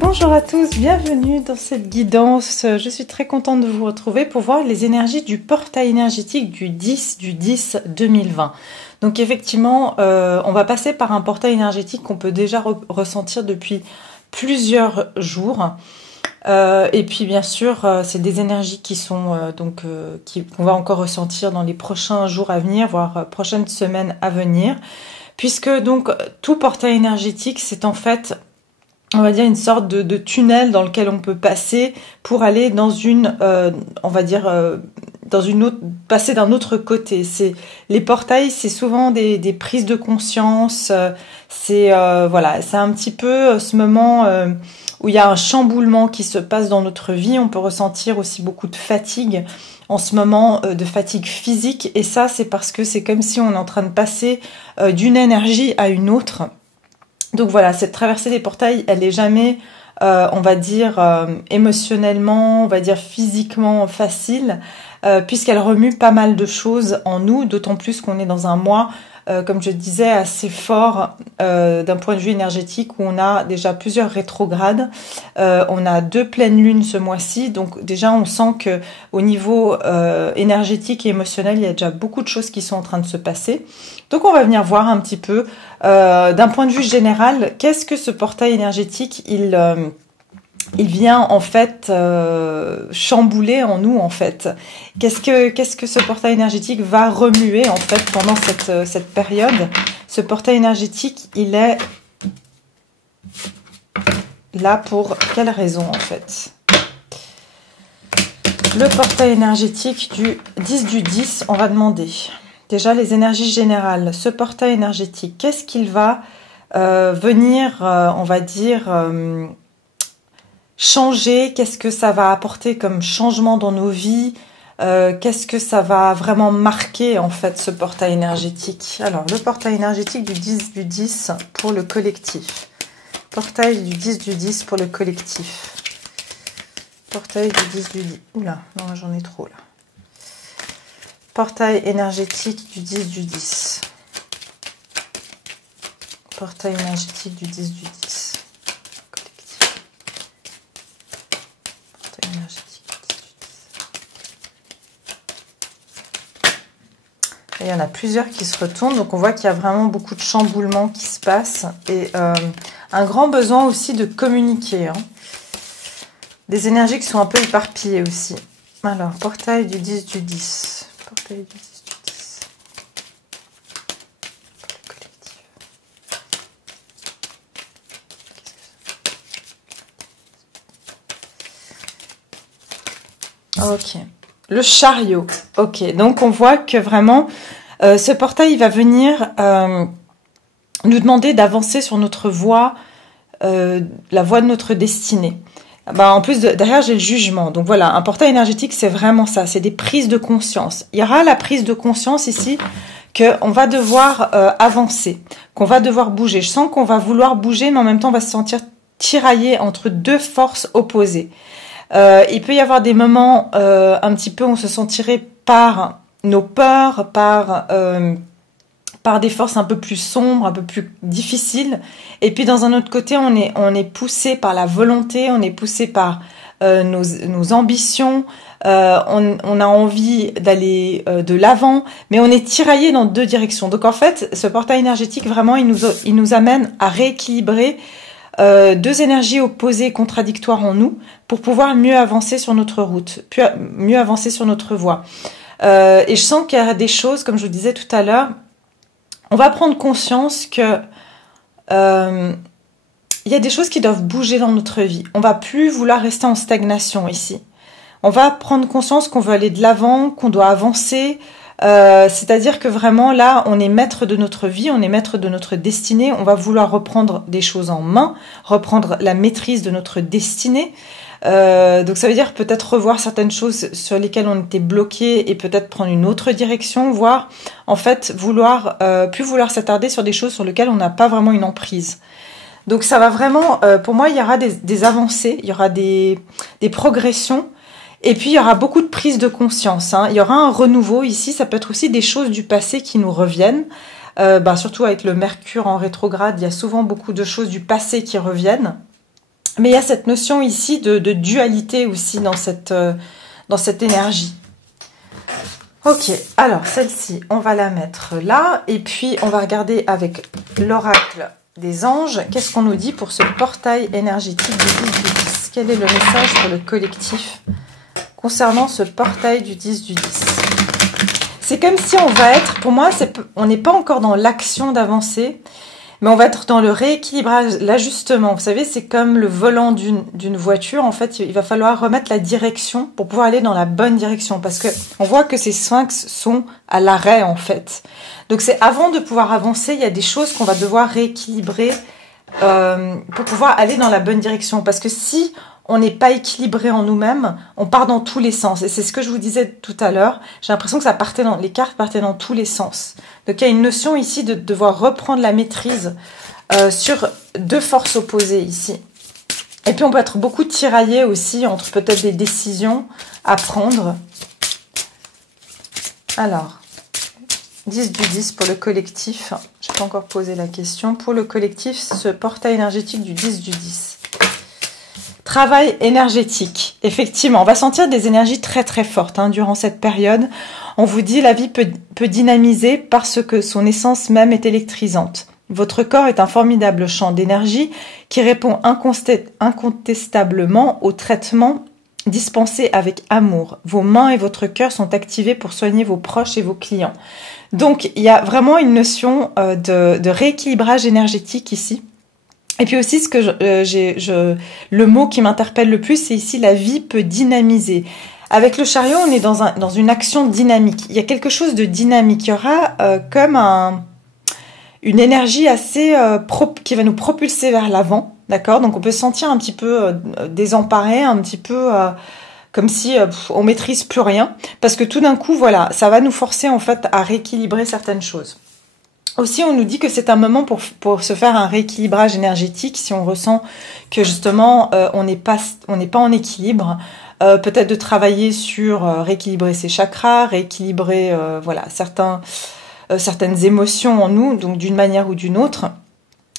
Bonjour à tous, bienvenue dans cette guidance. Je suis très contente de vous retrouver pour voir les énergies du portail énergétique du 10/10/2020. Donc effectivement, on va passer par un portail énergétique qu'on peut déjà ressentir depuis plusieurs jours. Et puis bien sûr, c'est des énergies qui sont qu'on va encore ressentir dans les prochains jours à venir, voire prochaines semaines à venir, puisque donc tout portail énergétique, c'est en fait, on va dire, une sorte de tunnel dans lequel on peut passer pour aller dans dans une autre, passer d'un autre côté. Les portails, c'est souvent des prises de conscience. C'est un petit peu ce moment où il y a un chamboulement qui se passe dans notre vie. On peut ressentir aussi beaucoup de fatigue en ce moment, de fatigue physique. Et ça, c'est parce que c'est comme si on est en train de passer d'une énergie à une autre. Donc voilà, cette traversée des portails, elle n'est jamais, émotionnellement, on va dire physiquement facile, puisqu'elle remue pas mal de choses en nous, d'autant plus qu'on est dans un mois, comme je disais, assez fort d'un point de vue énergétique, où on a déjà plusieurs rétrogrades. On a 2 pleines lunes ce mois-ci, donc déjà on sent que au niveau énergétique et émotionnel, il y a déjà beaucoup de choses qui sont en train de se passer. Donc on va venir voir un petit peu, d'un point de vue général, qu'est-ce que ce portail énergétique, il vient en fait chambouler en nous en fait. Qu'est-ce que ce portail énergétique va remuer en fait pendant cette période? Ce portail énergétique, il est là pour quelle raison en fait? Le portail énergétique du 10/10, on va demander déjà les énergies générales. Ce portail énergétique, qu'est-ce qu'il va venir, changer? Qu'est-ce que ça va apporter comme changement dans nos vies? Qu'est-ce que ça va vraiment marquer en fait, ce portail énergétique? Alors, le portail énergétique du 10/10 pour le collectif. Portail du 10/10 pour le collectif. Portail du 10/10. Oula, non, j'en ai trop là. Portail énergétique du 10/10. Portail énergétique du 10/10. Collectif. Portail énergétique du 10/10. Et il y en a plusieurs qui se retournent, donc on voit qu'il y a vraiment beaucoup de chamboulements qui se passent et un grand besoin aussi de communiquer. Des énergies qui sont un peu éparpillées aussi. Alors, portail du 10/10. Portail du 10/10. Pour le collectif. Ok. Le chariot. Ok. Donc, on voit que vraiment, ce portail, il va venir nous demander d'avancer sur notre voie, la voie de notre destinée. En plus, derrière, j'ai le jugement. Donc voilà, un portail énergétique, c'est vraiment ça. C'est des prises de conscience. Il y aura la prise de conscience ici qu'on va devoir avancer, qu'on va devoir bouger. Je sens qu'on va vouloir bouger, mais en même temps, on va se sentir tiraillé entre 2 forces opposées. Il peut y avoir des moments un petit peu où on se sentirait par nos peurs, par des forces un peu plus sombres, un peu plus difficiles. Et puis dans un autre côté, on est poussé par la volonté, on est poussé par nos ambitions, on a envie d'aller de l'avant, mais on est tiraillé dans 2 directions. Donc en fait, ce portail énergétique, vraiment, il nous amène à rééquilibrer 2 énergies opposées, contradictoires en nous, pour pouvoir mieux avancer sur notre route, mieux avancer sur notre voie. Et je sens qu'il y a des choses, comme je vous disais tout à l'heure, on va prendre conscience que il y a des choses qui doivent bouger dans notre vie. On va plus vouloir rester en stagnation ici. On va prendre conscience qu'on veut aller de l'avant, qu'on doit avancer. C'est-à-dire que vraiment là, on est maître de notre vie, on est maître de notre destinée. On va vouloir reprendre des choses en main, reprendre la maîtrise de notre destinée. Donc ça veut dire peut-être revoir certaines choses sur lesquelles on était bloqué et peut-être prendre une autre direction, voire en fait plus vouloir s'attarder sur des choses sur lesquelles on n'a pas vraiment une emprise. Donc ça va vraiment, pour moi, il y aura des avancées, il y aura des progressions, et puis il y aura beaucoup de prise de conscience. Hein. Il y aura un renouveau ici, ça peut être aussi des choses du passé qui nous reviennent. Surtout avec le Mercure en rétrograde, il y a souvent beaucoup de choses du passé qui reviennent. Mais il y a cette notion ici de dualité aussi dans cette énergie. Ok, alors celle-ci, on va la mettre là. Et puis, on va regarder avec l'oracle des anges. Qu'est-ce qu'on nous dit pour ce portail énergétique du 10 du 10? Quel est le message pour le collectif concernant ce portail du 10 du 10? C'est comme si on va être, pour moi, on n'est pas encore dans l'action d'avancer, mais on va être dans le rééquilibrage, l'ajustement. Vous savez, c'est comme le volant d'une voiture. En fait, il va falloir remettre la direction pour pouvoir aller dans la bonne direction. Parce que on voit que ces sphinx sont à l'arrêt, en fait. Donc, c'est avant de pouvoir avancer, il y a des choses qu'on va devoir rééquilibrer pour pouvoir aller dans la bonne direction. Parce que si on n'est pas équilibré en nous-mêmes, on part dans tous les sens. Et c'est ce que je vous disais tout à l'heure. J'ai l'impression que les cartes partaient dans tous les sens. Donc il y a une notion ici de devoir reprendre la maîtrise sur deux forces opposées ici. Et puis on peut être beaucoup tiraillé aussi entre peut-être des décisions à prendre. Alors, 10 du 10 pour le collectif. Je n'ai pas encore posé la question. Pour le collectif, ce portail énergétique du 10 du 10. Travail énergétique. Effectivement, on va sentir des énergies très très fortes durant cette période. On vous dit la vie peut dynamiser parce que son essence même est électrisante. Votre corps est un formidable champ d'énergie qui répond incontestablement au traitement dispensé avec amour. Vos mains et votre cœur sont activés pour soigner vos proches et vos clients. Donc, il y a vraiment une notion de rééquilibrage énergétique ici. Et puis aussi, le mot qui m'interpelle le plus, c'est ici la vie peut dynamiser. Avec le chariot, on est dans une action dynamique. Il y a quelque chose de dynamique. Il y aura comme une énergie assez qui va nous propulser vers l'avant, d'accord? Donc on peut se sentir un petit peu désemparé, un petit peu comme si on maîtrise plus rien, parce que tout d'un coup, voilà, ça va nous forcer en fait à rééquilibrer certaines choses. Aussi, on nous dit que c'est un moment pour se faire un rééquilibrage énergétique si on ressent que justement on n'est pas en équilibre. Peut-être de travailler sur rééquilibrer ses chakras, rééquilibrer certaines émotions en nous, donc d'une manière ou d'une autre.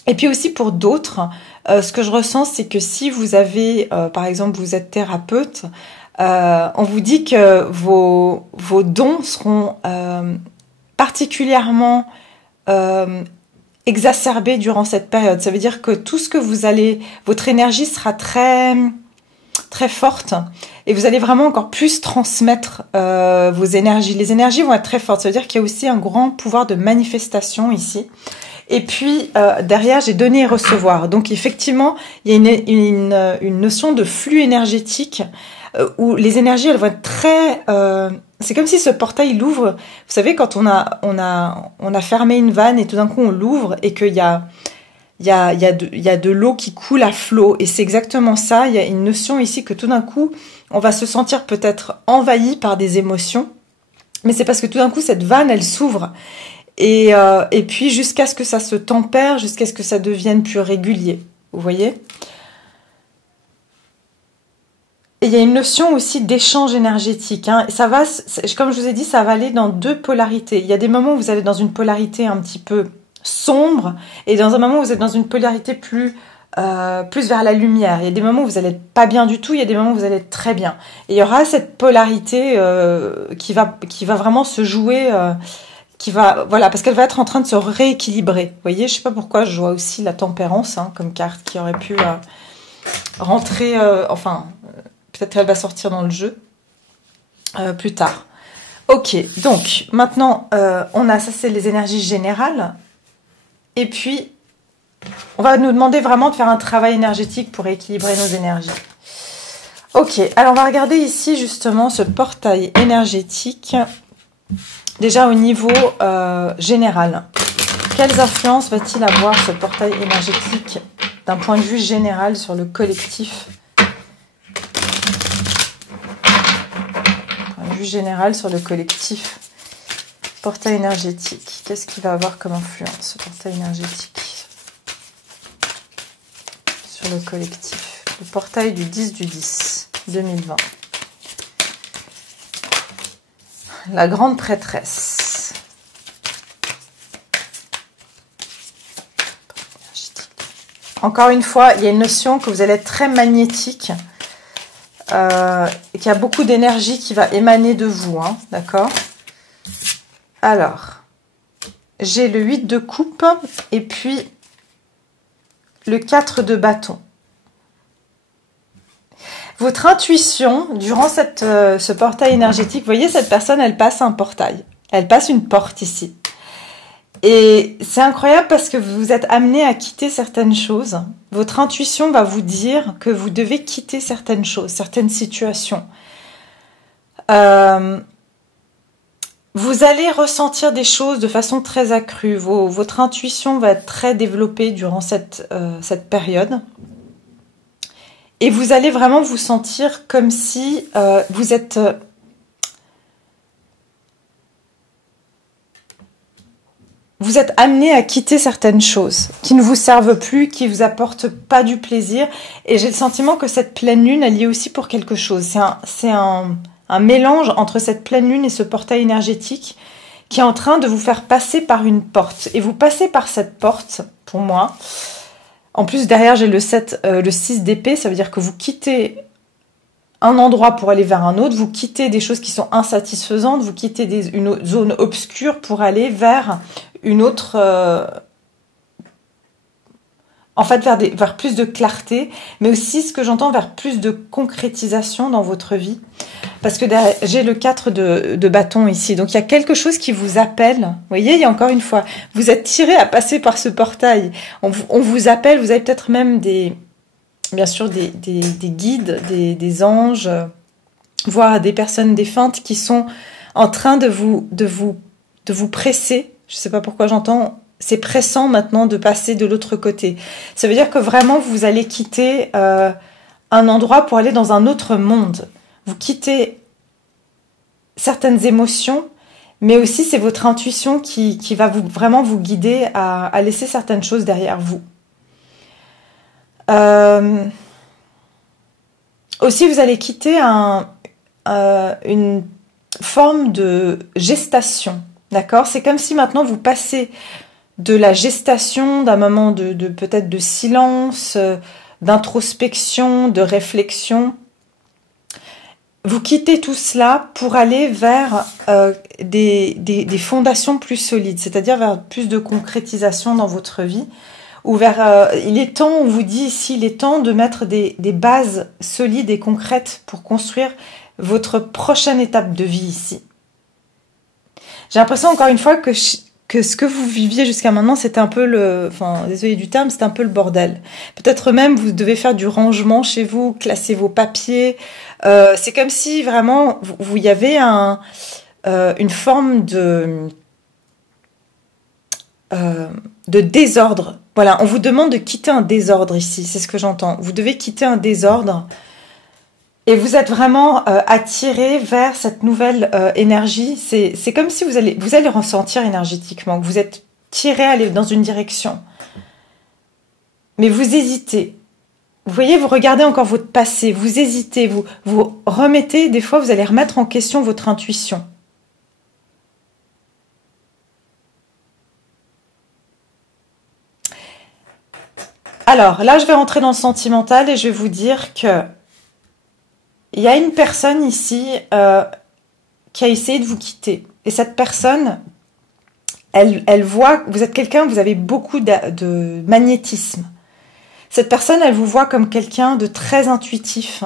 Et puis aussi pour d'autres, ce que je ressens, c'est que si vous avez, par exemple, vous êtes thérapeute, on vous dit que vos dons seront particulièrement exacerbé durant cette période. Ça veut dire que tout ce que votre énergie sera très très forte et vous allez vraiment encore plus transmettre vos énergies. Les énergies vont être très fortes. Ça veut dire qu'il y a aussi un grand pouvoir de manifestation ici. Et puis derrière, j'ai donné et recevoir. Donc effectivement, il y a une notion de flux énergétique où les énergies, elles vont être très... c'est comme si ce portail l'ouvre. Vous savez, quand on a fermé une vanne et tout d'un coup on l'ouvre et qu'il y a de l'eau qui coule à flot. Et c'est exactement ça. Il y a une notion ici que tout d'un coup, on va se sentir peut-être envahi par des émotions. Mais c'est parce que tout d'un coup, cette vanne, elle s'ouvre. Et puis jusqu'à ce que ça se tempère, jusqu'à ce que ça devienne plus régulier. Vous voyez ? Et il y a une notion aussi d'échange énergétique. Ça va, comme je vous ai dit, ça va aller dans deux polarités. Il y a des moments où vous allez dans une polarité un petit peu sombre, et dans un moment où vous êtes dans une polarité plus vers la lumière. Il y a des moments où vous allez être pas bien du tout, il y a des moments où vous allez être très bien. Et il y aura cette polarité qui va vraiment se jouer, parce qu'elle va être en train de se rééquilibrer. Vous voyez, je sais pas pourquoi je vois aussi la tempérance comme carte qui aurait pu rentrer, peut-être qu'elle va sortir dans le jeu plus tard. Ok, donc maintenant ça c'est les énergies générales. Et puis on va nous demander vraiment de faire un travail énergétique pour équilibrer nos énergies. Ok, alors on va regarder ici justement ce portail énergétique. Déjà au niveau général. Quelles influences va-t-il avoir ce portail énergétique d'un point de vue général sur le collectif vue générale sur le collectif. Portail énergétique. Qu'est-ce qu'il va avoir comme influence, ce portail énergétique sur le collectif? Le portail du 10/10 2020. La grande prêtresse. Encore une fois, il y a une notion que vous allez être très magnétique et qu'il y a beaucoup d'énergie qui va émaner de vous, hein, d'accord? Alors, j'ai le 8 de coupe et puis le 4 de bâton. Votre intuition, durant ce portail énergétique, vous voyez, cette personne, elle passe un portail. Elle passe une porte ici. Et c'est incroyable parce que vous êtes amené à quitter certaines choses. Votre intuition va vous dire que vous devez quitter certaines choses, certaines situations. Vous allez ressentir des choses de façon très accrue. Votre intuition va être très développée durant cette période. Et vous allez vraiment vous sentir comme si vous êtes... vous êtes amené à quitter certaines choses qui ne vous servent plus, qui ne vous apportent pas du plaisir. Et j'ai le sentiment que cette pleine lune, elle y est aussi pour quelque chose. C'est un mélange entre cette pleine lune et ce portail énergétique qui est en train de vous faire passer par une porte. Et vous passez par cette porte, pour moi. En plus, derrière, j'ai le 6 d'épée. Ça veut dire que vous quittez un endroit pour aller vers un autre. Vous quittez des choses qui sont insatisfaisantes. Vous quittez une zone obscure pour aller vers une autre... en fait, vers plus de clarté. Mais aussi, ce que j'entends, vers plus de concrétisation dans votre vie. Parce que j'ai le 4 de bâton ici. Donc, il y a quelque chose qui vous appelle. Vous voyez, il y a encore une fois, vous êtes tiré à passer par ce portail. On vous appelle, vous avez peut-être même bien sûr, des guides, des anges, voire des personnes défuntes qui sont en train de vous presser. Je ne sais pas pourquoi j'entends, c'est pressant maintenant de passer de l'autre côté. Ça veut dire que vraiment, vous allez quitter un endroit pour aller dans un autre monde. Vous quittez certaines émotions, mais aussi c'est votre intuition qui va vraiment vous guider à laisser certaines choses derrière vous. Aussi, vous allez quitter une forme de gestation, d'accord? C'est comme si maintenant vous passez de la gestation, d'un moment peut-être de silence, d'introspection, de réflexion. Vous quittez tout cela pour aller vers des fondations plus solides, c'est-à-dire vers plus de concrétisation dans votre vie. Ou il est temps, on vous dit ici, il est temps de mettre des bases solides et concrètes pour construire votre prochaine étape de vie ici. J'ai l'impression encore une fois que ce que vous viviez jusqu'à maintenant, c'était un peu enfin, désolé du terme, c'était un peu le bordel. Peut-être même vous devez faire du rangement chez vous, classer vos papiers. C'est comme si vraiment vous y avait une forme de désordre. Voilà, on vous demande de quitter un désordre ici, c'est ce que j'entends. Vous devez quitter un désordre et vous êtes vraiment attiré vers cette nouvelle énergie. C'est comme si vous allez ressentir énergétiquement que vous êtes tiré à aller dans une direction. Mais vous hésitez. Vous voyez, vous regardez encore votre passé, vous hésitez, vous remettez, des fois vous allez remettre en question votre intuition. Alors, là, je vais rentrer dans le sentimental et je vais vous dire que il y a une personne ici qui a essayé de vous quitter. Et cette personne, elle voit que vous êtes quelqu'un, vous avez beaucoup de magnétisme. Cette personne, elle vous voit comme quelqu'un de très intuitif,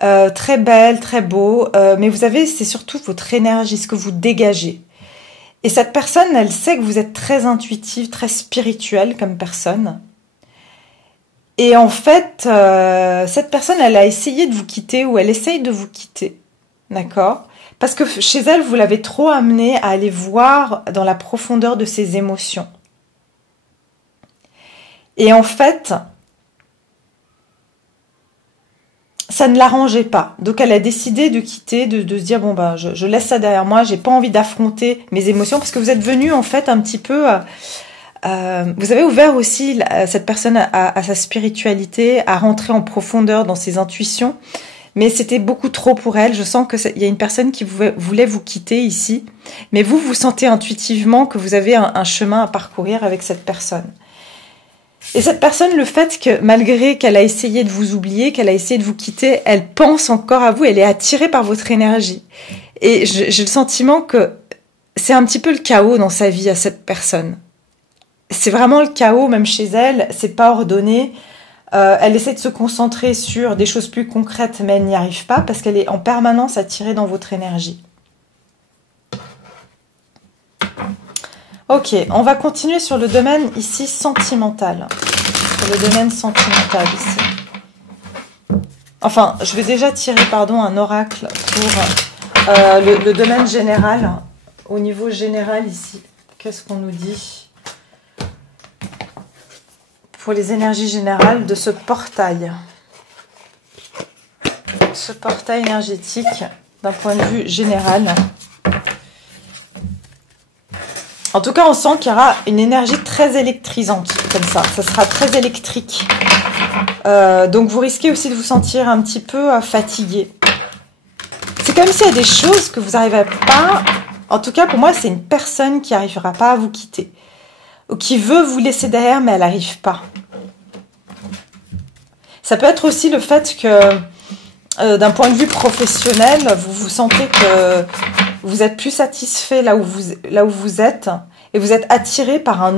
très belle, très beau. Mais vous avez, c'est surtout votre énergie, ce que vous dégagez. Et cette personne, elle sait que vous êtes très intuitive, très spirituelle comme personne. Et en fait, cette personne, elle a essayé de vous quitter ou elle essaye de vous quitter, d'accord? Parce que chez elle, vous l'avez trop amenée à aller voir dans la profondeur de ses émotions. Et en fait, ça ne l'arrangeait pas. Donc elle a décidé de quitter, de se dire bon bah je laisse ça derrière moi, j'ai pas envie d'affronter mes émotions parce que vous êtes venu en fait un petit peu vous avez ouvert aussi cette personne à sa spiritualité, à rentrer en profondeur dans ses intuitions, mais c'était beaucoup trop pour elle. Je sens que il y a une personne qui voulait vous quitter ici, mais vous sentez intuitivement que vous avez un chemin à parcourir avec cette personne. Et cette personne, le fait que malgré qu'elle a essayé de vous oublier, qu'elle a essayé de vous quitter, elle pense encore à vous, elle est attirée par votre énergie. Et j'ai le sentiment que c'est un petit peu le chaos dans sa vie à cette personne. C'est vraiment le chaos, même chez elle, c'est pas ordonné. Elle essaie de se concentrer sur des choses plus concrètes, mais elle n'y arrive pas parce qu'elle est en permanence attirée dans votre énergie. Ok, on va continuer sur le domaine ici sentimental. Sur le domaine sentimental ici. Enfin, je vais déjà tirer, un oracle pour le domaine général. Au niveau général ici, qu'est-ce qu'on nous dit pour les énergies générales de ce portail? Ce portail énergétique d'un point de vue général. En tout cas, on sent qu'il y aura une énergie très électrisante, comme ça. Ça sera très électrique. Donc, vous risquez aussi de vous sentir un petit peu fatigué. C'est comme s'il y a des choses que vous n'arrivez pas... En tout cas, pour moi, c'est une personne qui n'arrivera pas à vous quitter. Ou qui veut vous laisser derrière, mais elle n'arrive pas. Ça peut être aussi le fait que, d'un point de vue professionnel, vous sentez que... vous êtes plus satisfait là où vous êtes et vous êtes attiré par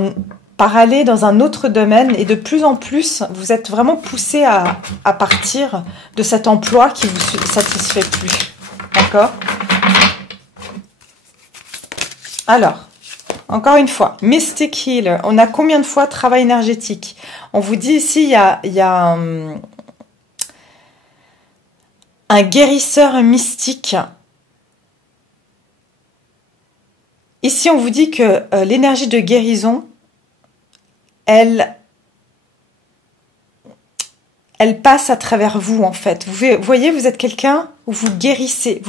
aller dans un autre domaine et de plus en plus, vous êtes vraiment poussé à partir de cet emploi qui vous satisfait plus. D'accord? Alors, encore une fois, Mystic Healer. On a combien de fois travail énergétique? On vous dit ici, il y a un guérisseur mystique. Ici, on vous dit que l'énergie de guérison, elle passe à travers vous, en fait. Vous voyez, vous êtes quelqu'un où vous guérissez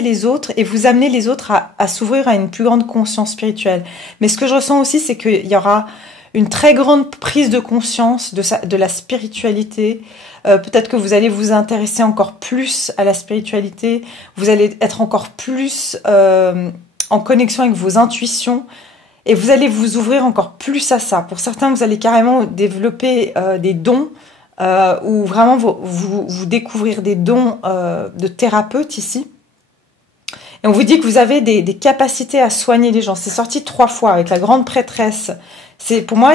les autres et vous amenez les autres à s'ouvrir à une plus grande conscience spirituelle. Mais ce que je ressens aussi, c'est qu'il y aura une très grande prise de conscience de la spiritualité. Peut-être que vous allez vous intéresser encore plus à la spiritualité. Vous allez être encore plus... en connexion avec vos intuitions et vous allez vous ouvrir encore plus à ça. Pour certains, vous allez carrément développer des dons ou vraiment vous découvrir des dons de thérapeute ici. Et on vous dit que vous avez des capacités à soigner les gens. C'est sorti 3 fois avec la grande prêtresse. Pour moi,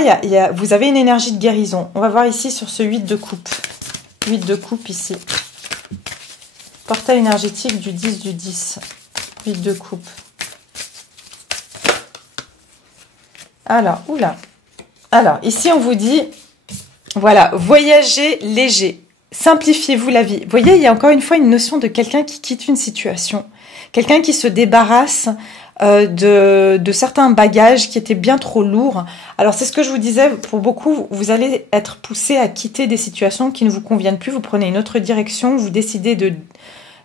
vous avez une énergie de guérison. On va voir ici sur ce 8 de coupe. 8 de coupe ici. Portail énergétique du 10 du 10. 8 de coupe. Alors, oula. Alors, ici, on vous dit, voilà, voyagez léger. Simplifiez-vous la vie. Vous voyez, il y a encore une fois une notion de quelqu'un qui quitte une situation. Quelqu'un qui se débarrasse de certains bagages qui étaient bien trop lourds. Alors, c'est ce que je vous disais, pour beaucoup, vous allez être poussé à quitter des situations qui ne vous conviennent plus. Vous prenez une autre direction, vous décidez de...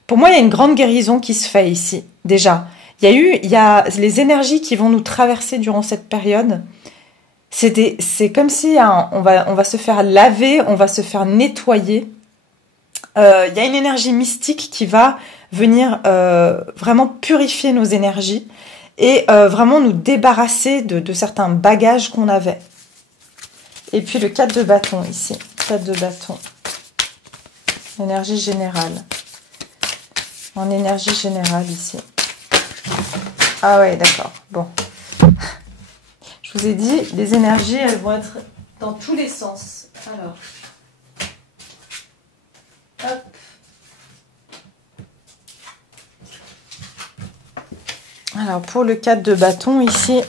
Pour moi, il y a une grande guérison qui se fait ici, déjà. Il y a les énergies qui vont nous traverser durant cette période. C'est comme si on va se faire laver, on va se faire nettoyer. Il y a une énergie mystique qui va venir vraiment purifier nos énergies et vraiment nous débarrasser de certains bagages qu'on avait. Et puis le 4 de bâton ici. 4 de bâton. Énergie générale. En énergie générale ici. Ah ouais, d'accord. Bon. Je vous ai dit, les énergies, elles vont être dans tous les sens. Alors. Hop. Alors, pour le 4 de bâton, ici,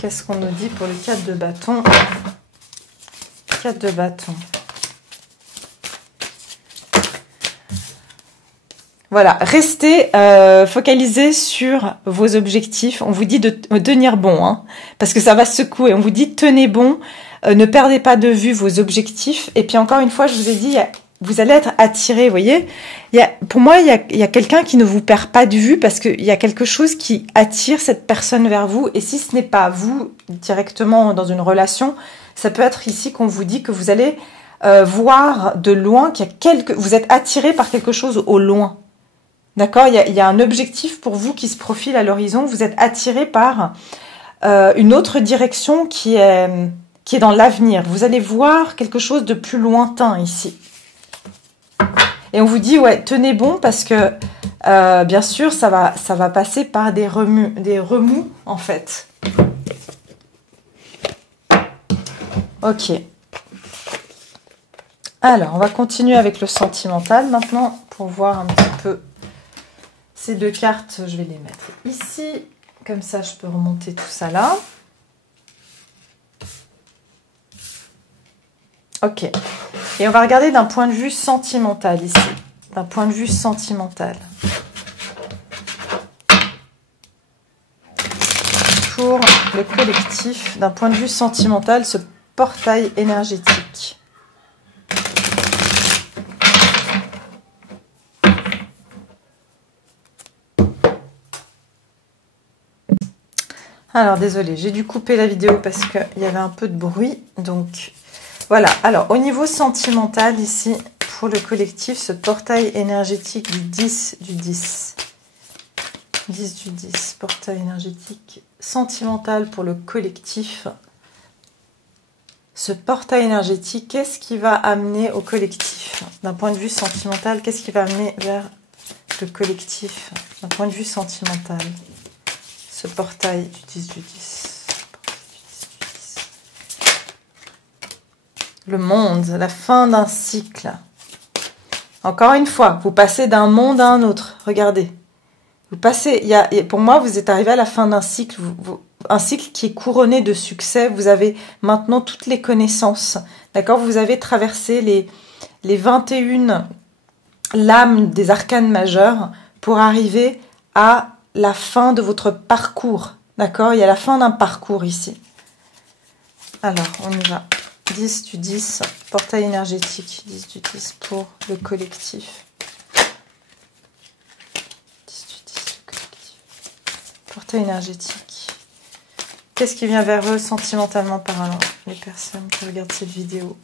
qu'est-ce qu'on nous dit pour le 4 de bâton? 4 de bâton. Voilà, restez focalisés sur vos objectifs. On vous dit de tenir bon, hein, parce que ça va secouer. On vous dit tenez bon, ne perdez pas de vue vos objectifs. Et puis encore une fois, je vous ai dit, vous allez être attiré, vous voyez. Pour moi, il y a quelqu'un qui ne vous perd pas de vue parce qu'il y a quelque chose qui attire cette personne vers vous. Et si ce n'est pas vous directement dans une relation, ça peut être ici qu'on vous dit que vous allez voir de loin qu'il y a vous êtes attiré par quelque chose au loin. D'accord, il y a un objectif pour vous qui se profile à l'horizon. Vous êtes attiré par une autre direction qui est dans l'avenir. Vous allez voir quelque chose de plus lointain ici. Et on vous dit, ouais, tenez bon parce que, bien sûr, ça va passer par des remous, en fait. Ok. Alors, on va continuer avec le sentimental maintenant pour voir un petit peu ces deux cartes. Je vais les mettre ici. Comme ça, je peux remonter tout ça là. Ok. Et on va regarder d'un point de vue sentimental ici. D'un point de vue sentimental. Pour le collectif, d'un point de vue sentimental, ce portail énergétique. Alors, désolé, j'ai dû couper la vidéo parce qu'il y avait un peu de bruit. Donc, voilà. Alors, au niveau sentimental, ici, pour le collectif, ce portail énergétique du 10 du 10. 10 du 10, portail énergétique sentimental pour le collectif. Ce portail énergétique, qu'est-ce qui va amener au collectif? D'un point de vue sentimental, qu'est-ce qui va amener vers le collectif? D'un point de vue sentimental. Ce portail du 10 du 10. Le monde, la fin d'un cycle. Encore une fois, vous passez d'un monde à un autre. Regardez. Vous passez, pour moi, vous êtes arrivé à la fin d'un cycle. Un cycle qui est couronné de succès. Vous avez maintenant toutes les connaissances. D'accord? Vous avez traversé les 21 lames des arcanes majeurs pour arriver à la fin de votre parcours. D'accord? Il y a la fin d'un parcours ici. Alors, on y va. 10 du 10, portail énergétique. 10 du 10 pour le collectif. 10 du 10, le collectif. Portail énergétique. Qu'est-ce qui vient vers eux sentimentalement parlant? Les personnes qui regardent cette vidéo.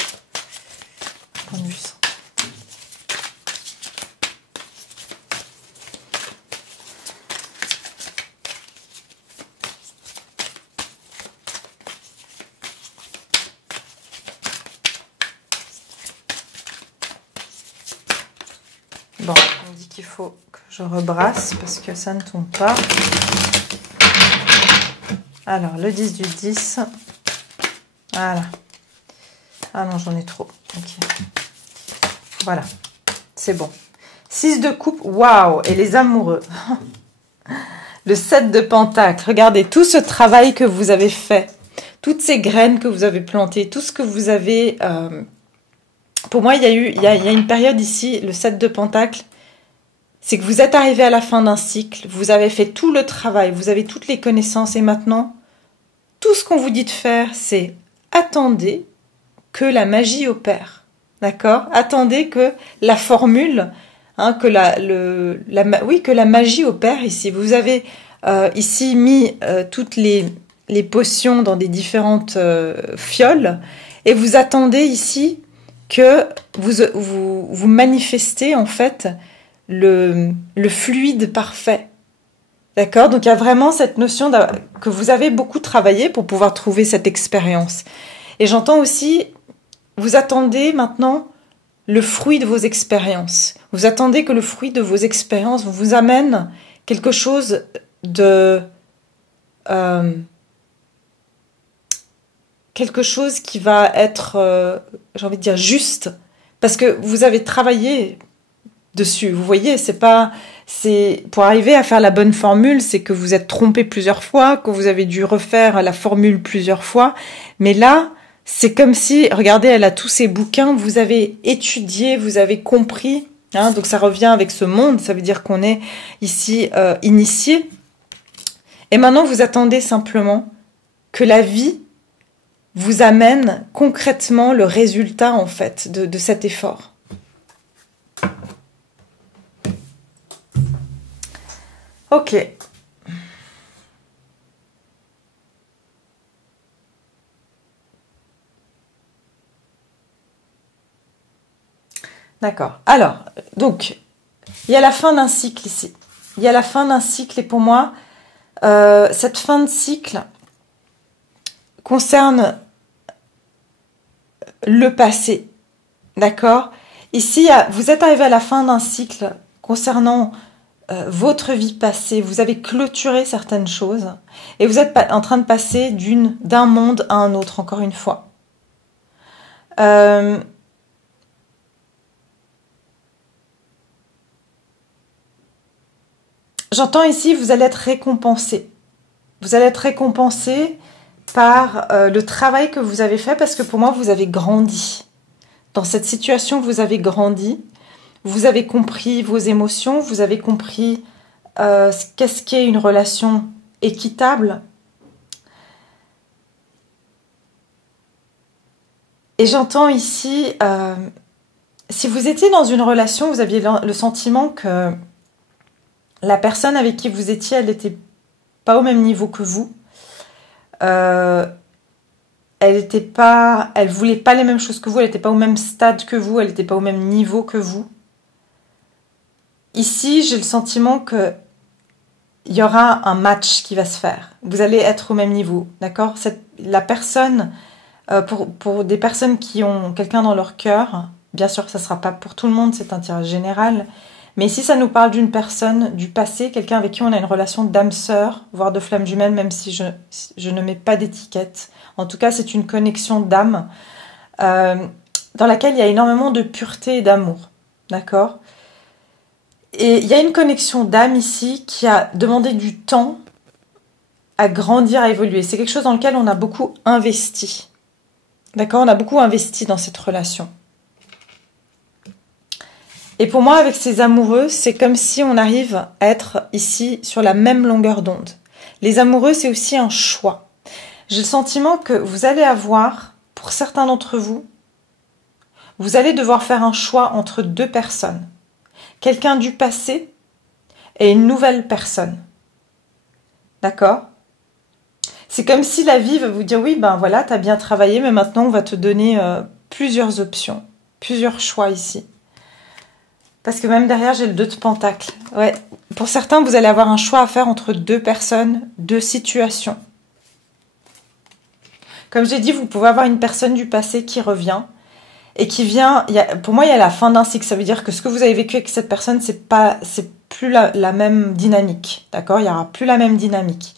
Point de vue sentimental. Bon, on me dit qu'il faut que je rebrasse parce que ça ne tombe pas. Alors, le 10 du 10. Voilà. Ah non, j'en ai trop. Ok. Voilà. C'est bon. 6 de coupe. Waouh! Et les amoureux. Le 7 de pentacle. Regardez, tout ce travail que vous avez fait. Toutes ces graines que vous avez plantées. Tout ce que vous avez... Pour moi, il y a une période ici, le 7 de pentacle, c'est que vous êtes arrivé à la fin d'un cycle, vous avez fait tout le travail, vous avez toutes les connaissances et maintenant, tout ce qu'on vous dit de faire, c'est attendez que la magie opère. D'accord? Attendez que la formule, hein, que la magie opère ici. Vous avez ici mis toutes les potions dans des différentes fioles et vous attendez ici que vous manifestez en fait le fluide parfait. D'accord? Donc il y a vraiment cette notion que vous avez beaucoup travaillé pour pouvoir trouver cette expérience. Et j'entends aussi, vous attendez maintenant le fruit de vos expériences. Vous attendez que le fruit de vos expériences vous amène quelque chose de... quelque chose qui va être, j'ai envie de dire, juste. Parce que vous avez travaillé dessus. Vous voyez, c'est pour arriver à faire la bonne formule, c'est que vous êtes trompé plusieurs fois, que vous avez dû refaire la formule plusieurs fois. Mais là, c'est comme si, regardez, elle a tous ses bouquins, vous avez étudié, vous avez compris. Hein, donc ça revient avec ce monde, ça veut dire qu'on est ici initié. Et maintenant, vous attendez simplement que la vie vous amène concrètement le résultat en fait de cet effort. Ok. D'accord. Alors, donc, il y a la fin d'un cycle ici. Il y a la fin d'un cycle et pour moi, cette fin de cycle concerne le passé. D'accord? Ici, vous êtes arrivé à la fin d'un cycle concernant votre vie passée. Vous avez clôturé certaines choses et vous êtes en train de passer d'un monde à un autre, encore une fois. J'entends ici, vous allez être récompensé. Vous allez être récompensé par le travail que vous avez fait parce que pour moi, vous avez grandi. Dans cette situation, vous avez grandi. Vous avez compris vos émotions. Vous avez compris qu'est-ce qu'est une relation équitable. Et j'entends ici, si vous étiez dans une relation, vous aviez le sentiment que la personne avec qui vous étiez, elle n'était pas au même niveau que vous. Elle voulait pas les mêmes choses que vous, elle n'était pas au même stade que vous, elle n'était pas au même niveau que vous. Ici, j'ai le sentiment que il y aura un match qui va se faire. Vous allez être au même niveau, d'accord? La personne, pour des personnes qui ont quelqu'un dans leur cœur, bien sûr que ça ne sera pas pour tout le monde, c'est un tirage général, mais ici ça nous parle d'une personne du passé, quelqu'un avec qui on a une relation d'âme sœur, voire de flamme jumelle, même si je ne mets pas d'étiquette. En tout cas, c'est une connexion d'âme dans laquelle il y a énormément de pureté et d'amour, d'accord? Et il y a une connexion d'âme ici qui a demandé du temps à grandir, à évoluer. C'est quelque chose dans lequel on a beaucoup investi. D'accord? On a beaucoup investi dans cette relation. Et pour moi, avec ces amoureux, c'est comme si on arrive à être ici sur la même longueur d'onde. Les amoureux, c'est aussi un choix. J'ai le sentiment que vous allez avoir, pour certains d'entre vous, vous allez devoir faire un choix entre deux personnes. Quelqu'un du passé et une nouvelle personne. D'accord? C'est comme si la vie va vous dire, oui, ben voilà, t'as bien travaillé, mais maintenant on va te donner plusieurs options, plusieurs choix ici. Parce que même derrière, j'ai le 2 de Pentacles. Ouais. Pour certains, vous allez avoir un choix à faire entre deux personnes, deux situations. Comme j'ai dit, vous pouvez avoir une personne du passé qui revient et qui vient. Pour moi, il y a la fin d'un cycle. Ça veut dire que ce que vous avez vécu avec cette personne, c'est plus la même dynamique. D'accord? Il n'y aura plus la même dynamique.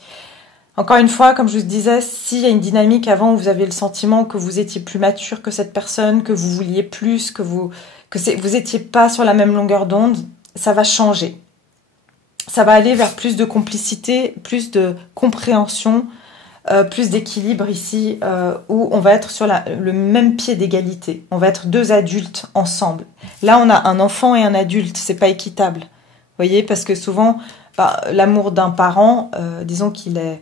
Encore une fois, comme je vous disais, s'il y a une dynamique avant où vous avez le sentiment que vous étiez plus mature que cette personne, que vous vouliez plus, que vous étiez pas sur la même longueur d'onde, ça va changer. Ça va aller vers plus de complicité, plus de compréhension, plus d'équilibre ici, où on va être sur le même pied d'égalité. On va être deux adultes ensemble. Là, on a un enfant et un adulte, c'est pas équitable. Vous voyez, parce que souvent, l'amour d'un parent, disons qu'il est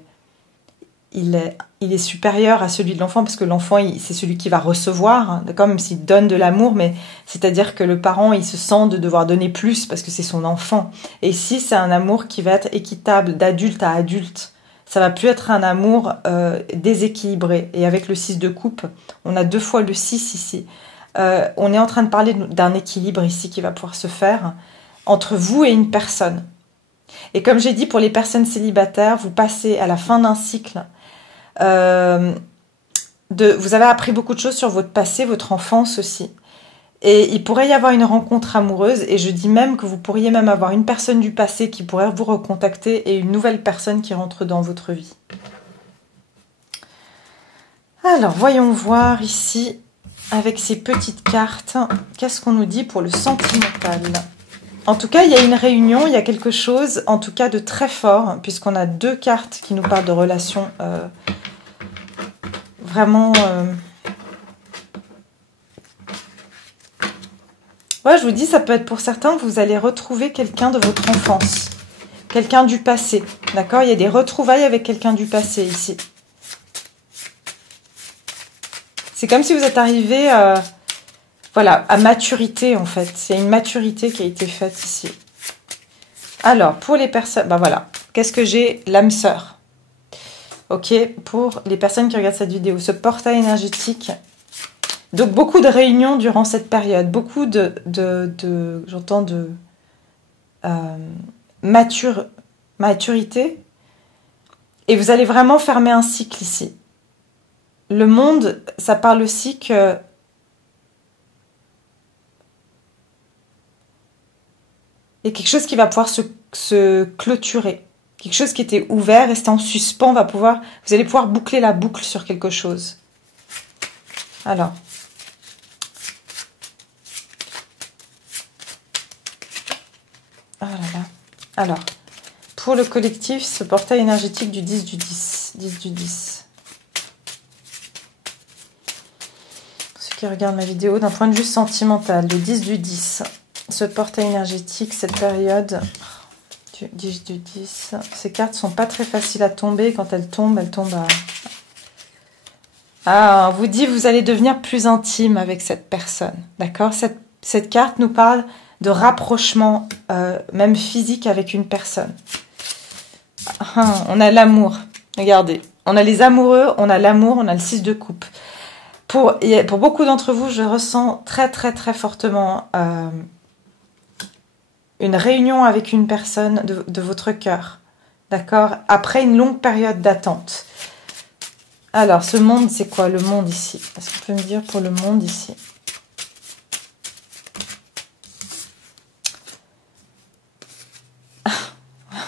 supérieur à celui de l'enfant parce que l'enfant, c'est celui qui va recevoir, hein, d'accord, même s'il donne de l'amour, mais c'est-à-dire que le parent, il se sent de devoir donner plus parce que c'est son enfant. Et ici, c'est un amour qui va être équitable d'adulte à adulte. Ça va plus être un amour déséquilibré. Et avec le 6 de coupe, on a 2 fois le 6 ici. On est en train de parler d'un équilibre ici qui va pouvoir se faire entre vous et une personne. Et comme j'ai dit, pour les personnes célibataires, vous passez à la fin d'un cycle. Vous avez appris beaucoup de choses sur votre passé, votre enfance aussi. Et il pourrait y avoir une rencontre amoureuse, et je dis même que vous pourriez même avoir une personne du passé qui pourrait vous recontacter et une nouvelle personne qui rentre dans votre vie. Alors, voyons voir ici, avec ces petites cartes, qu'est-ce qu'on nous dit pour le sentimental. En tout cas, il y a une réunion, il y a quelque chose, en tout cas, de très fort, puisqu'on a 2 cartes qui nous parlent de relations vraiment... Ouais, je vous dis, ça peut être pour certains, vous allez retrouver quelqu'un de votre enfance, quelqu'un du passé, d'accord? Il y a des retrouvailles avec quelqu'un du passé ici. C'est comme si vous êtes arrivé... voilà, à maturité en fait. Il y a une maturité qui a été faite ici. Alors, pour les personnes... Ben voilà. Qu'est-ce que j'ai? L'âme sœur. Ok, pour les personnes qui regardent cette vidéo. Ce portail énergétique. Donc, beaucoup de réunions durant cette période. Beaucoup j'entends de... maturité. Et vous allez vraiment fermer un cycle ici. Le monde, ça parle aussi que... il y a quelque chose qui va pouvoir se clôturer. Quelque chose qui était ouvert, resté en suspens, vous allez pouvoir boucler la boucle sur quelque chose. Alors. Ah là là. Alors, pour le collectif, ce portail énergétique du 10 du 10. 10 du 10. Pour ceux qui regardent ma vidéo, d'un point de vue sentimental, le 10 du 10. Ce portail énergétique, cette période du 10 du 10. Ces cartes sont pas très faciles à tomber. Quand elles tombent à... Ah, on vous dit, vous allez devenir plus intime avec cette personne. D'accord? Cette carte nous parle de rapprochement, même physique, avec une personne. Ah, on a l'amour. Regardez. On a les amoureux, on a l'amour, on a le 6 de coupe. Pour beaucoup d'entre vous, je ressens très, très, très fortement... une réunion avec une personne de votre cœur, d'accord? Après une longue période d'attente. Alors, ce monde, c'est quoi le monde ici? Est-ce qu'on peut me dire pour le monde ici?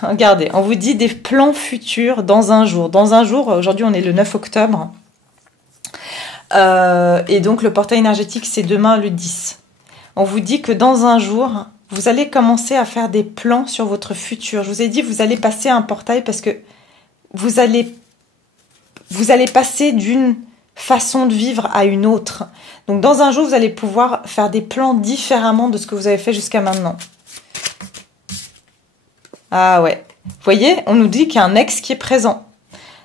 Regardez, on vous dit des plans futurs dans un jour. Dans un jour, aujourd'hui on est le 9 octobre. Et donc le portail énergétique, c'est demain le 10. On vous dit que dans un jour... vous allez commencer à faire des plans sur votre futur. Je vous ai dit, vous allez passer un portail parce que vous allez passer d'une façon de vivre à une autre. Donc, dans un jour, vous allez pouvoir faire des plans différemment de ce que vous avez fait jusqu'à maintenant. Ah ouais. Vous voyez, on nous dit qu'il y a un ex qui est présent.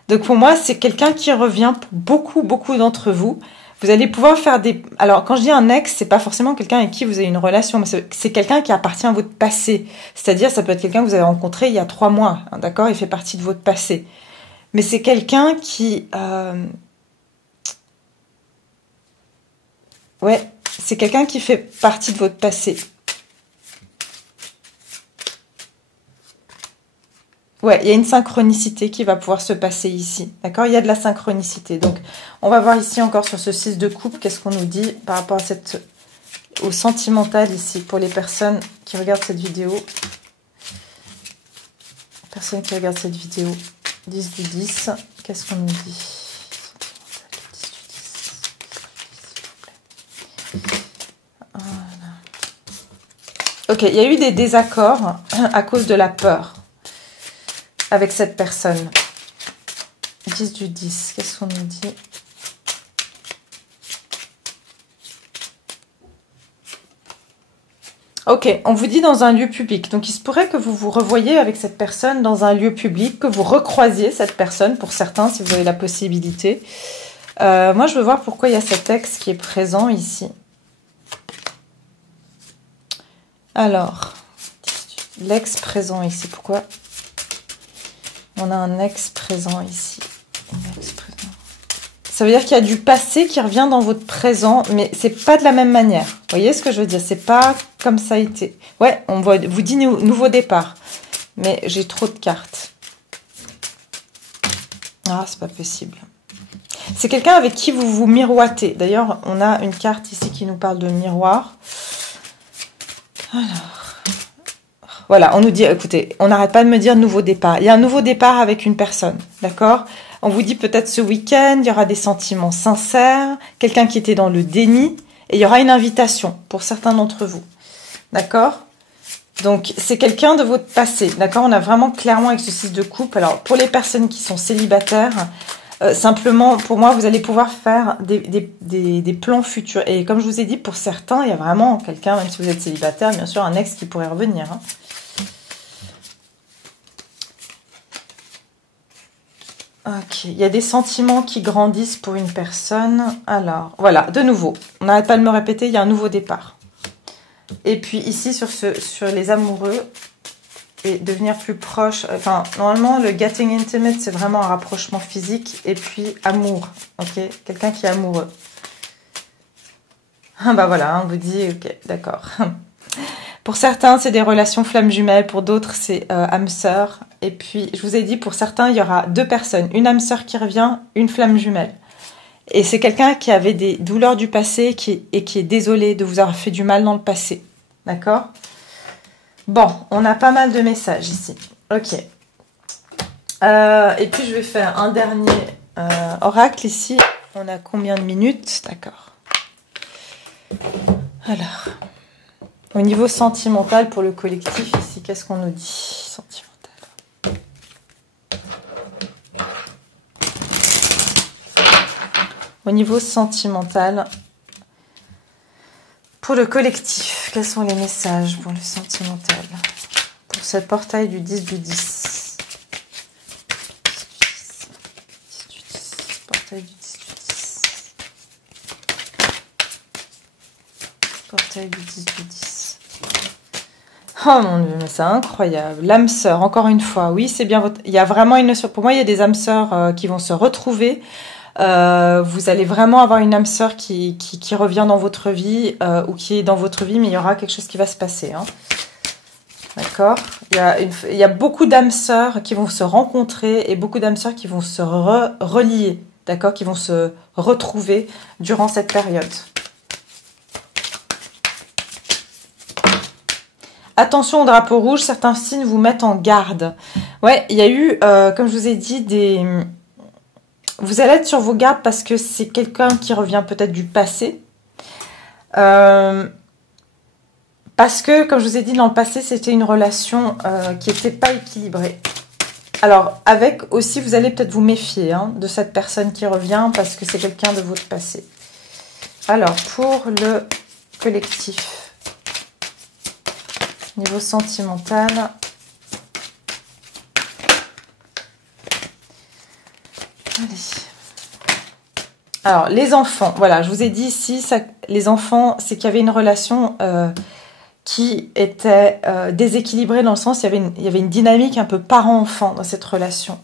Donc, pour moi, c'est quelqu'un qui revient pour beaucoup, beaucoup d'entre vous. Vous allez pouvoir faire des... Alors, quand je dis un ex, c'est pas forcément quelqu'un avec qui vous avez une relation, mais c'est quelqu'un qui appartient à votre passé. C'est-à-dire, ça peut être quelqu'un que vous avez rencontré il y a 3 mois, hein, d'accord? Il fait partie de votre passé. Mais c'est quelqu'un qui... Ouais, c'est quelqu'un qui fait partie de votre passé. Ouais, il y a une synchronicité qui va pouvoir se passer ici. D'accord? Il y a de la synchronicité. Donc, on va voir ici encore sur ce 6 de coupe, qu'est-ce qu'on nous dit par rapport à au sentimental ici, pour les personnes qui regardent cette vidéo. Personnes qui regardent cette vidéo. 10 du 10. Qu'est-ce qu'on nous dit? Voilà. Ok, il y a eu des désaccords à cause de la peur. Avec cette personne. 10 du 10. Qu'est-ce qu'on nous dit? Ok, on vous dit dans un lieu public. Donc, il se pourrait que vous vous revoyiez avec cette personne dans un lieu public, que vous recroisiez cette personne, pour certains, si vous avez la possibilité. Moi, je veux voir pourquoi il y a cet ex qui est présent ici. Alors, l'ex présent ici, pourquoi on a un ex présent ici? Un ex présent. Ça veut dire qu'il y a du passé qui revient dans votre présent, mais c'est pas de la même manière. Vous voyez ce que je veux dire? C'est pas comme ça a été. Ouais, on vous dit nouveau départ. Mais j'ai trop de cartes. Ah, c'est pas possible. C'est quelqu'un avec qui vous vous miroitez. D'ailleurs, on a une carte ici qui nous parle de miroir. Alors... Voilà, on nous dit, écoutez, on n'arrête pas de me dire nouveau départ. Il y a un nouveau départ avec une personne, d'accord? On vous dit peut-être ce week-end, il y aura des sentiments sincères, quelqu'un qui était dans le déni, et il y aura une invitation pour certains d'entre vous, d'accord? Donc, c'est quelqu'un de votre passé, d'accord? On a vraiment clairement avec ce 6 de coupe. Alors, pour les personnes qui sont célibataires, simplement, pour moi, vous allez pouvoir faire des plans futurs. Et comme je vous ai dit, pour certains, il y a vraiment quelqu'un, même si vous êtes célibataire, bien sûr, un ex qui pourrait revenir, hein. Ok, il y a des sentiments qui grandissent pour une personne. Alors, voilà, de nouveau, on n'arrête pas de me répéter, il y a un nouveau départ. Et puis ici, sur les amoureux, et devenir plus proche. Enfin, normalement, le getting intimate, c'est vraiment un rapprochement physique. Et puis, amour, ok? Quelqu'un qui est amoureux. Ah bah voilà, on vous dit, ok, d'accord. Pour certains, c'est des relations flammes jumelles. Pour d'autres, c'est âme sœur. Et puis, je vous ai dit, pour certains, il y aura deux personnes. Une âme sœur qui revient, une flamme jumelle. Et c'est quelqu'un qui avait des douleurs du passé et qui est désolé de vous avoir fait du mal dans le passé. D'accord? Bon, on a pas mal de messages ici. Ok. Et puis, je vais faire un dernier oracle ici. On a combien de minutes? D'accord. Alors, au niveau sentimental pour le collectif ici, qu'est-ce qu'on nous dit? Sentimental. Au niveau sentimental, pour le collectif, quels sont les messages pour le sentimental? Pour ce portail du 10 du 10. Portail du 10 du 10. Portail du 10 du 10. Oh mon Dieu, mais c'est incroyable. L'âme sœur, encore une fois. Oui, c'est bien votre... Il y a vraiment une... Pour moi, il y a des âmes sœurs qui vont se retrouver. Vous allez vraiment avoir une âme sœur qui revient dans votre vie ou qui est dans votre vie, mais il y aura quelque chose qui va se passer. Hein. D'accord? Il y a beaucoup d'âmes sœurs qui vont se rencontrer et beaucoup d'âmes sœurs qui vont se relier. D'accord? Qui vont se retrouver durant cette période. Attention au drapeau rouge, certains signes vous mettent en garde. Ouais, il y a eu, comme je vous ai dit, des... Vous allez être sur vos gardes parce que c'est quelqu'un qui revient peut-être du passé. Parce que, comme je vous ai dit, dans le passé, c'était une relation qui n'était pas équilibrée. Alors, avec aussi, vous allez peut-être vous méfier hein, de cette personne qui revient parce que c'est quelqu'un de votre passé. Alors, pour le collectif, niveau sentimental... Allez. Alors, les enfants, voilà, je vous ai dit ici, les enfants, c'est qu'il y avait une relation qui était déséquilibrée dans le sens, il y avait une dynamique un peu parent-enfant dans cette relation.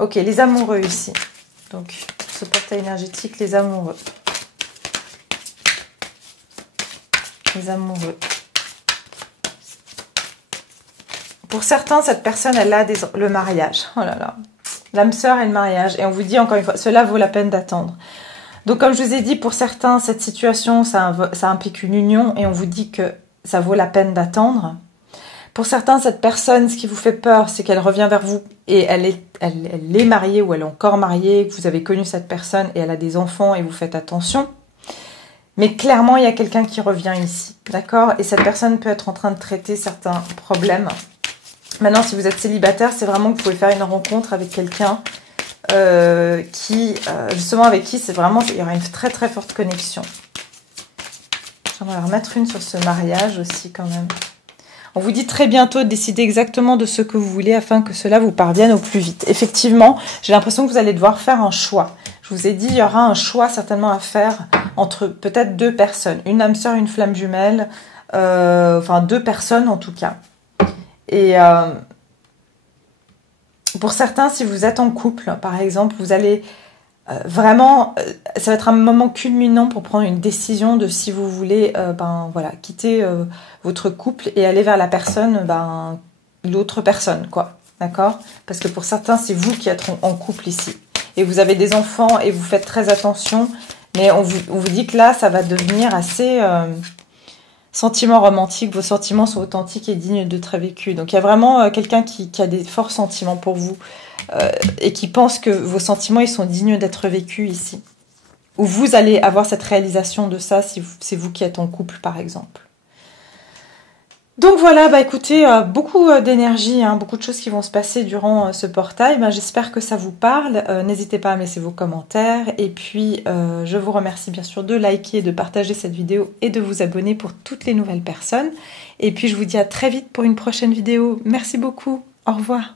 Ok, les amoureux ici. Donc, ce portail énergétique, les amoureux. Les amoureux. Pour certains, cette personne, elle a le mariage. Oh là là. L'âme sœur et le mariage. Et on vous dit encore une fois, cela vaut la peine d'attendre. Donc comme je vous ai dit, pour certains, cette situation, ça implique une union et on vous dit que ça vaut la peine d'attendre. Pour certains, cette personne, ce qui vous fait peur, c'est qu'elle revient vers vous et elle est mariée ou elle est encore mariée, que vous avez connu cette personne et elle a des enfants et vous faites attention. Mais clairement, il y a quelqu'un qui revient ici, d'accord? Et cette personne peut être en train de traiter certains problèmes. Maintenant, si vous êtes célibataire, c'est vraiment que vous pouvez faire une rencontre avec quelqu'un justement avec qui c'est vraiment, il y aura une très très forte connexion. J'aimerais en remettre une sur ce mariage aussi quand même. On vous dit très bientôt de décider exactement de ce que vous voulez afin que cela vous parvienne au plus vite. Effectivement, j'ai l'impression que vous allez devoir faire un choix. Je vous ai dit, il y aura un choix certainement à faire entre peut-être deux personnes. Une âme sœur, une flamme jumelle. Enfin, deux personnes en tout cas. Et pour certains, si vous êtes en couple, par exemple, vous allez vraiment... ça va être un moment culminant pour prendre une décision de si vous voulez quitter votre couple et aller vers la personne, l'autre personne, quoi. D'accord? Parce que pour certains, c'est vous qui êtes en couple ici. Et vous avez des enfants et vous faites très attention. Mais on vous dit que là, ça va devenir assez... sentiments romantiques, vos sentiments sont authentiques et dignes d'être vécus. Donc il y a vraiment quelqu'un qui a des forts sentiments pour vous et qui pense que vos sentiments ils sont dignes d'être vécus ici. Ou vous allez avoir cette réalisation de ça si c'est vous qui êtes en couple par exemple. Donc voilà, écoutez, beaucoup d'énergie, beaucoup de choses qui vont se passer durant ce portail. J'espère que ça vous parle. N'hésitez pas à me laisser vos commentaires. Et puis, je vous remercie bien sûr de liker, de partager cette vidéo et de vous abonner pour toutes les nouvelles personnes. Et puis, je vous dis à très vite pour une prochaine vidéo. Merci beaucoup. Au revoir.